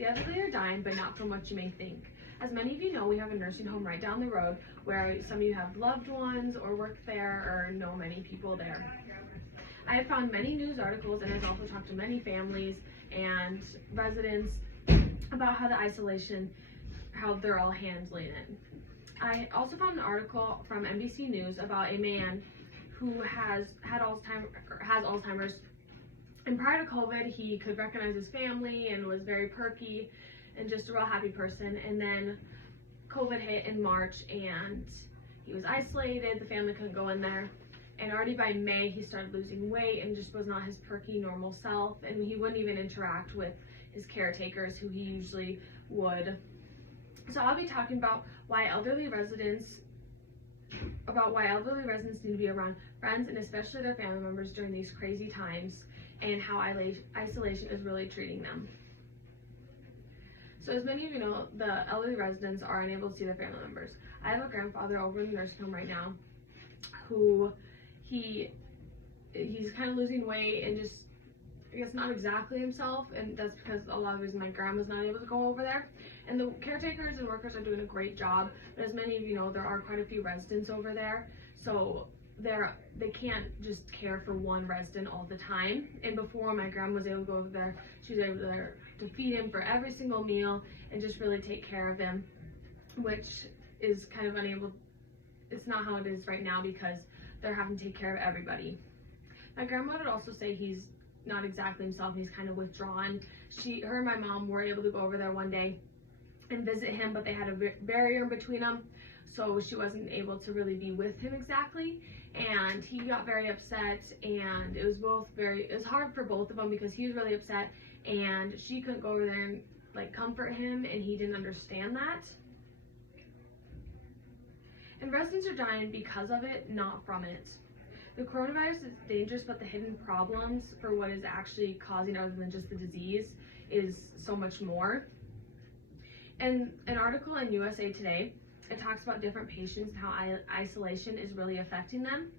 The elderly are dying, but not from what you may think. As many of you know, we have a nursing home right down the road where some of you have loved ones or work there or know many people there. I have found many news articles and I've also talked to many families and residents about how the isolation, how they're all handling it. I also found an article from NBC News about a man who has Alzheimer's. And prior to COVID, he could recognize his family and was very perky and just a real happy person. And then COVID hit in March and he was isolated. The family couldn't go in there. And already by May, he started losing weight and just was not his perky, normal self. And he wouldn't even interact with his caretakers, who he usually would. So I'll be talking about why elderly residents need to be around friends and especially their family members during these crazy times, and how isolation is really treating them. So as many of you know, the elderly residents are unable to see their family members. I have a grandfather over in the nursing home right now who he's kind of losing weight and just, I guess, not exactly himself, and that's because a lot of the reason my grandma's not able to go over there. And the caretakers and workers are doing a great job, but as many of you know, there are quite a few residents over there, so they can't just care for one resident all the time. And before my grandma was able to go over there, she was able to feed him for every single meal and just really take care of him, which is kind of unable. It's not how it is right now because they're having to take care of everybody. My grandma would also say he's not exactly himself. He's kind of withdrawn. Her and my mom were able to go over there one day and visit him, but they had a barrier in between them, so she wasn't able to really be with him exactly. And he got very upset, and it was hard for both of them because he was really upset and she couldn't go over there and like comfort him, and he didn't understand that. And residents are dying because of it, not from it. The coronavirus is dangerous, but the hidden problems for what is actually causing, other than just the disease, is so much more. And an article in USA Today, it talks about different patients and how isolation is really affecting them.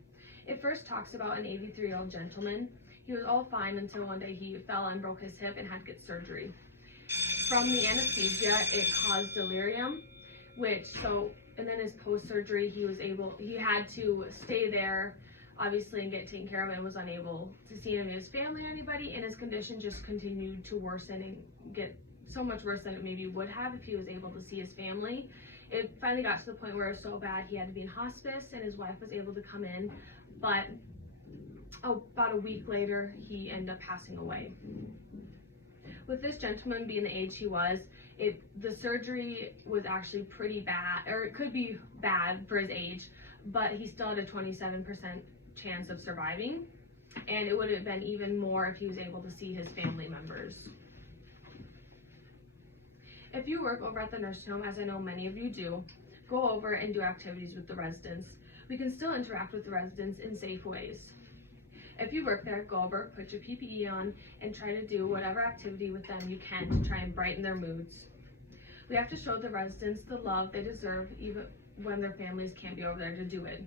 It first talks about an 83-year-old gentleman. He was all fine until one day he fell and broke his hip and had to get surgery. From the anesthesia, it caused delirium, and then his post-surgery, he had to stay there, obviously, and get taken care of, and was unable to see any of his family or anybody, and his condition just continued to worsen and get so much worse than it maybe would have if he was able to see his family. It finally got to the point where it was so bad he had to be in hospice, and his wife was able to come in, but about a week later, he ended up passing away. With this gentleman being the age he was, the surgery was actually pretty bad, or it could be bad for his age, but he still had a 27% chance of surviving, and it would have been even more if he was able to see his family members. If you work over at the nursing home, as I know many of you do, go over and do activities with the residents. We can still interact with the residents in safe ways. If you work there, go over, put your PPE on, and try to do whatever activity with them you can to try and brighten their moods. We have to show the residents the love they deserve, even when their families can't be over there to do it.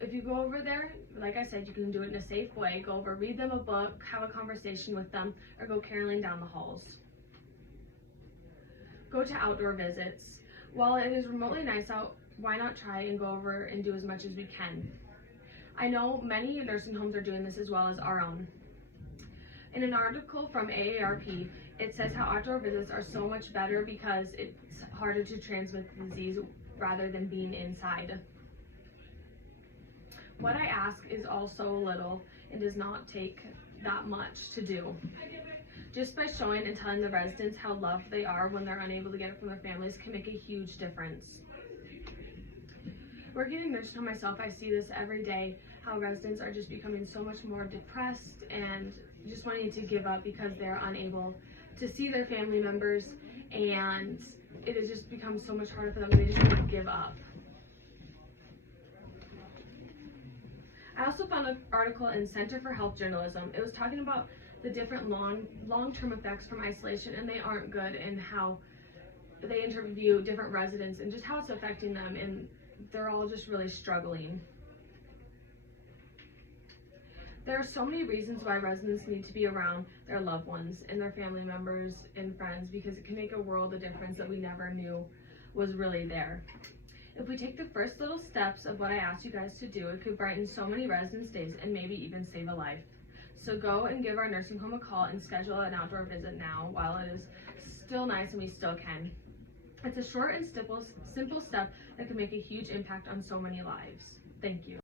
If you go over there, like I said, you can do it in a safe way. Go over, read them a book, have a conversation with them, or go caroling down the halls. Go to outdoor visits. While it is remotely nice out, why not try and go over and do as much as we can? I know many nursing homes are doing this as well as our own. In an article from AARP, it says how outdoor visits are so much better because it's harder to transmit the disease rather than being inside. What I ask is also little and does not take that much to do. Just by showing and telling the residents how loved they are when they're unable to get it from their families can make a huge difference. Working in nursing home myself, I see this every day, how residents are just becoming so much more depressed and just wanting to give up because they're unable to see their family members, and it has just become so much harder for them. They just want to give up. I also found an article in Center for Health Journalism. It was talking about the different long-term effects from isolation, and they aren't good, and how they interview different residents and just how it's affecting them, and they're all just really struggling. There are so many reasons why residents need to be around their loved ones and their family members and friends, because it can make a world of difference that we never knew was really there. If we take the first little steps of what I asked you guys to do, it could brighten so many residents' days and maybe even save a life. So go and give our nursing home a call and schedule an outdoor visit now while it is still nice and we still can. It's a short and simple step that can make a huge impact on so many lives. Thank you.